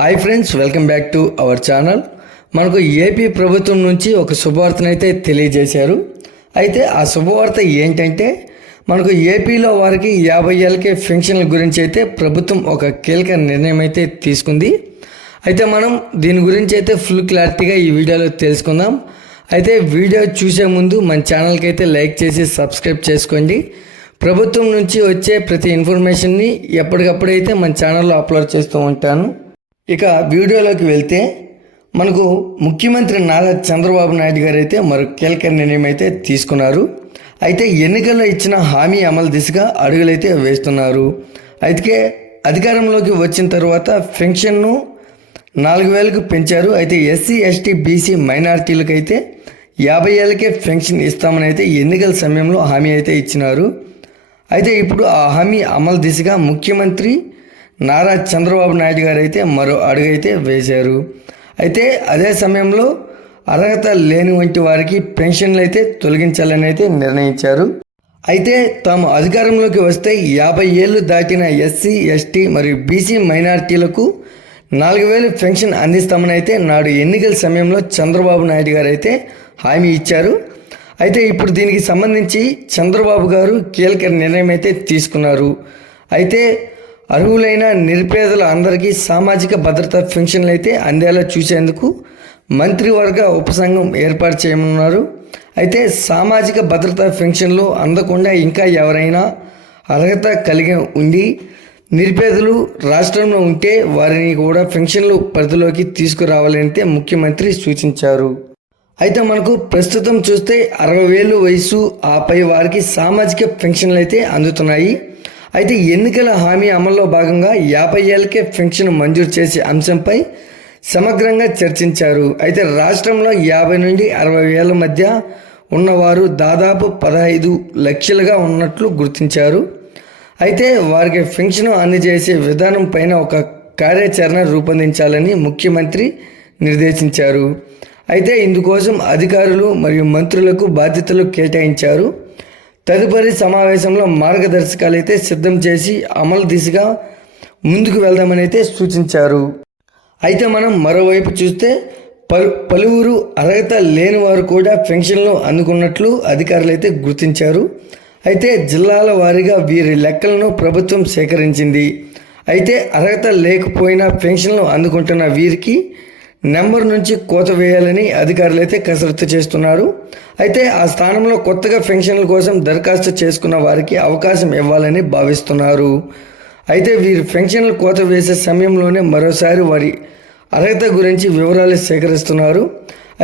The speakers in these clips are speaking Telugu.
Hi friends, welcome back to our channel. మనకు ఏపీ ప్రభుత్వం నుంచి ఒక శుభవార్తనైతే తెలియజేశారు. అయితే ఆ శుభవార్త ఏంటంటే మనకు ఏపీలో వారికి 50 ఏళ్ళకే పెన్షన్ల గురించి అయితే ప్రభుత్వం ఒక కీలక నిర్ణయం అయితే తీసుకుంది. అయితే మనం దీని గురించి అయితే ఫుల్ క్లారిటీగా ఈ వీడియోలో తెలుసుకుందాం. అయితే వీడియో చూసే ముందు మన ఛానల్కి అయితే లైక్ చేసి సబ్స్క్రైబ్ చేసుకోండి. ప్రభుత్వం నుంచి వచ్చే ప్రతి ఇన్ఫర్మేషన్ని ఎప్పటికప్పుడైతే మన ఛానల్లో అప్లోడ్ చేస్తూ ఉంటాను. ఇక వీడియోలోకి వెళ్తే మనకు ముఖ్యమంత్రి నారా చంద్రబాబు నాయుడు గారు అయితే మరో కీలక నిర్ణయం అయితే తీసుకున్నారు. అయితే ఎన్నికల్లో ఇచ్చిన హామీ అమలు దిశగా అడుగులైతే వేస్తున్నారు. అయితే అధికారంలోకి వచ్చిన తర్వాత పెన్షన్ను 4,000కు పెంచారు. అయితే ఎస్సీ ఎస్టీ బీసీ మైనారిటీలకు అయితే 50 ఏళ్ళకే పెన్షన్ ఇస్తామని అయితే ఎన్నికల సమయంలో హామీ అయితే ఇచ్చినారు. అయితే ఇప్పుడు ఆ హామీ అమలు దిశగా ముఖ్యమంత్రి నారా చంద్రబాబు నాయుడు గారు అయితే మరో అడుగు అయితే వేశారు. అయితే అదే సమయంలో అర్హత లేని వంటి వారికి పెన్షన్లు అయితే తొలగించాలని అయితే నిర్ణయించారు. అయితే తాము అధికారంలోకి వస్తే 50 ఏళ్ళు దాటిన ఎస్సీ ఎస్టీ మరియు బీసీ మైనారిటీలకు 4,000 పెన్షన్ అందిస్తామని అయితే నాడు ఎన్నికల సమయంలో చంద్రబాబు నాయుడు గారు అయితే హామీ ఇచ్చారు. అయితే ఇప్పుడు దీనికి సంబంధించి చంద్రబాబు గారు కీలక నిర్ణయం అయితే తీసుకున్నారు. అయితే అర్హులైన నిరుపేదల అందరికీ సామాజిక భద్రతా పెన్షన్లు అయితే అందేలా చూసేందుకు మంత్రివర్గ ఉపసంఘం ఏర్పాటు చేయనున్నారు. అయితే సామాజిక భద్రతా పెన్షన్లు అందకుండా ఇంకా ఎవరైనా అర్హత కలిగి ఉండి నిరుపేదలు రాష్ట్రంలో ఉంటే వారిని కూడా పెన్షన్లు పరిధిలోకి తీసుకురావాలంటే ముఖ్యమంత్రి సూచించారు. అయితే మనకు ప్రస్తుతం చూస్తే 60,000 వయసు ఆపై వారికి సామాజిక పెన్షన్లు అయితే అందుతున్నాయి. అయితే ఎన్నికల హామీ అమల్లో భాగంగా 50 ఏళ్ళకే పెన్షన్ మంజూరు చేసే అంశంపై సమగ్రంగా చర్చించారు. అయితే రాష్ట్రంలో 50 నుండి 60 ఏళ్ల మధ్య ఉన్నవారు దాదాపు 15 లక్షలుగా ఉన్నట్లు గుర్తించారు. అయితే వారికి పెన్షన్ అందజేసే విధానం పైన ఒక కార్యాచరణ రూపొందించాలని ముఖ్యమంత్రి నిర్దేశించారు. అయితే ఇందుకోసం అధికారులు మరియు మంత్రులకు బాధ్యతలు కేటాయించారు. తదుపరి సమావేశంలో మార్గదర్శకాలు అయితే సిద్ధం చేసి అమలు దిశగా ముందుకు వెళ్దామని అయితే సూచించారు. అయితే మనం మరోవైపు చూస్తే పలువురు అర్హత లేని వారు కూడా పెన్షన్లు అందుకున్నట్లు అధికారులు అయితే గుర్తించారు. అయితే జిల్లాల వారీగా వీరి లెక్కలను ప్రభుత్వం సేకరించింది. అయితే అర్హత లేకపోయినా పెన్షన్లు అందుకుంటున్న వీరికి నెంబర్ నుంచి కోత వేయాలని అధికారులు అయితే కసరత్తు చేస్తున్నారు. అయితే ఆ స్థానంలో కొత్తగా పెన్షన్ల కోసం దరఖాస్తు చేసుకున్న వారికి అవకాశం ఇవ్వాలని భావిస్తున్నారు. అయితే వీరు పెన్షన్లు కోత వేసే సమయంలోనే మరోసారి వారి అర్హత గురించి వివరాలు సేకరిస్తున్నారు.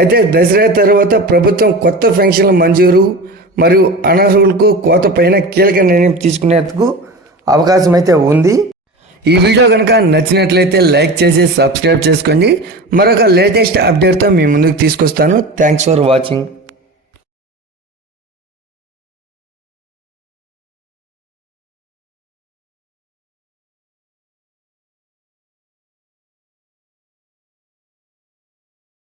అయితే దసరా తర్వాత ప్రభుత్వం కొత్త పెన్షన్ల మంజూరు మరియు అనర్హులకు కోత పైన కీలక నిర్ణయం తీసుకునేందుకు అవకాశం అయితే ఉంది. ఈ వీడియో కనుక నచ్చినట్లయితే లైక్ చేసి సబ్స్క్రైబ్ చేసుకోండి. మరొక లేటెస్ట్ అప్డేట్తో మీ ముందుకు తీసుకొస్తాను. Thanks for watching.